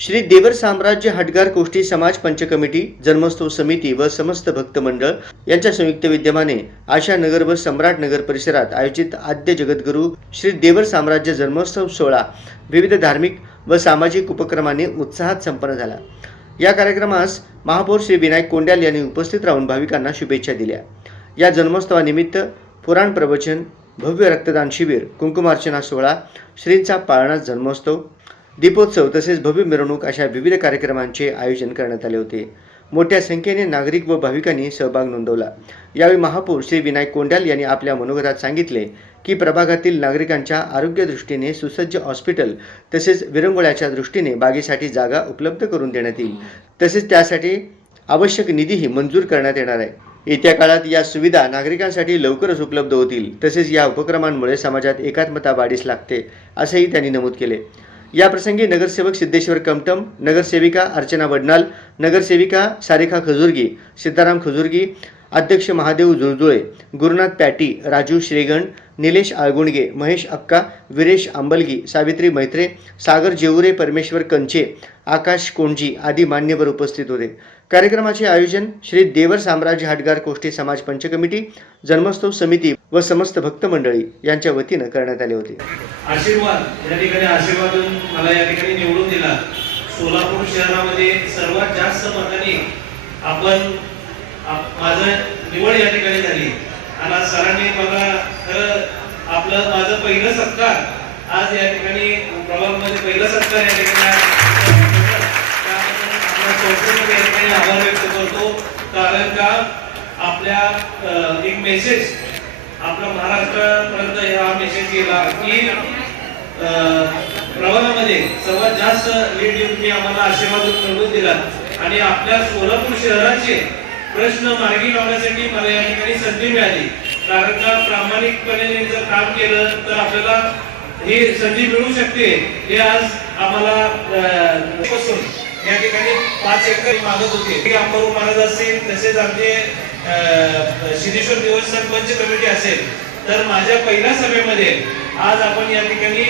श्री देवर साम्राज्य हटगार कोष्टी समाज पंच कमिटी, जन्मोत्सव समिती व समस्त भक्त मंडळ यांच्या संयुक्त विद्यमाने आशा नगर व सम्राट नगर परिसरात आयोजित आद्य जगद्गुरू श्री देवर साम्राज्य जन्मोत्सव सोहळा विविध धार्मिक व सामाजिक उपक्रमांनी उत्साहात संपन्न झाला। या कार्यक्रमास महापौर श्री विनायक कोंड्याल यांनी उपस्थित राहून भाविकांना शुभेच्छा दिल्या। या जन्मोत्सवानिमित्त पुराण प्रवचन, भव्य रक्तदान शिबिर, कुंकुमार्चना सोहळा, श्रींचा पाळणा जन्मोत्सव, दीपोत्सव तसेच भव्य मिरवणूक अशा विविध कार्यक्रमांचे आयोजन करण्यात आले होते। मोठ्या संख्येने नागरिक व भाविकांनी सहभाग नोंदवला। यावेळी महापौर श्री विनायक कोंड्याल यांनी आपल्या मनोगतात सांगितले की प्रभागातील नागरिकांच्या आरोग्य दृष्टीने सुसज्ज हॉस्पिटल तसेच विरंगुळ्याच्या दृष्टीने बागेसाठी जागा उपलब्ध करून देण्यात येईल, तसेच त्यासाठी आवश्यक निधीही मंजूर करण्यात येणार आहे। येत्या काळात या सुविधा नागरिकांसाठी लवकरच उपलब्ध होतील, तसेच या उपक्रमांमुळे समाजात एकात्मता वाढीस लागते असेही त्यांनी नमूद केले। या प्रसंगी नगरसेवक सिद्धेश्वर कमटम, नगरसेविका अर्चना वडनाल, नगरसेविका सारेखा खजुर्गी, सीताराम खजुर्गी, अध्यक्ष महादेव जुळजुळे, गुरुनाथ पॅटी, राजू श्रीगण, निलेश आळगुणगे, महेश अक्का, वीरेश आंबलगी, सावित्री मैत्रे, सागर जेवुरे, परमेश्वर कंचे, आकाश कोंजी आदी मान्यवर उपस्थित होते। कार्यक्रमाचे आयोजन श्री देवर साम्राज्य हटगार कोष्टी समाज पंच कमिटी, जन्मोत्सव समिती व समस्त भक्त मंडळी यांच्या वतीने करण्यात आले होते। आशीर्वाद या ठिकाणी आशीर्वादून मला या ठिकाणी निवडून दिला। सोलापूर शहरामध्ये सर्वात जास्त मतांनी माझं निवड या ठिकाणी झाली आणि सरांनी मला खरं माझं पहिलं सत्कार आज या ठिकाणी प्रभागामध्ये पहिला सत्कार या ठिकाणी आभार व्यक्त करतो। कारण का आपल्या एक मेसेज आपल्या महाराष्ट्रापर्यंत हा मेसेज गेला की प्रभागामध्ये सर्वात जास्त लीड देऊन तुम्ही आम्हाला आशीर्वाद निवडून दिला आणि आपल्या सोलापूर शहराचे प्रश्न मार्गी लावण्यासाठी मला या ठिकाणी संधी मिळाली। कारण का प्रामाणिकपणे जर काम केलं तर आपल्याला ही संधी मिळू शकते। हे आज आम्हाला या ठिकाणी 5 एकर मागत होते। अंबारू महाराज असतील, तसेच आमचे सिद्धेश्वर देवस्थान पंच कमिटी असेल, तर माझ्या पहिल्या सभेमध्ये आज आपण या ठिकाणी